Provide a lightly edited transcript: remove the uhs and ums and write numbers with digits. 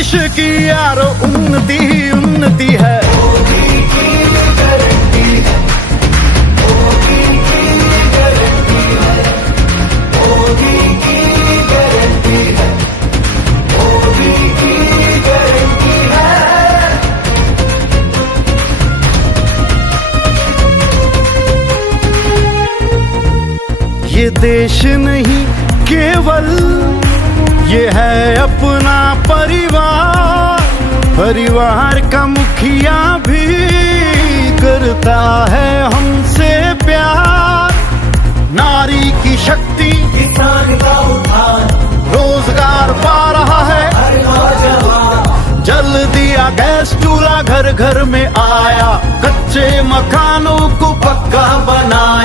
देश की यार उन्नति ही उन्नति है। मोदी की गारंटी है, मोदी की गारंटी है, मोदी की गारंटी है, मोदी की गारंटी है। ये देश नहीं केवल ये है अपना परिवार, परिवार का मुखिया भी करता है हमसे प्यार। नारी की शक्ति, किसान का उत्थान, रोजगार पा रहा है हर नौजवान। जल दिया गैस चूल्हा घर घर में आया, कच्चे मकानों को पक्का बनाया।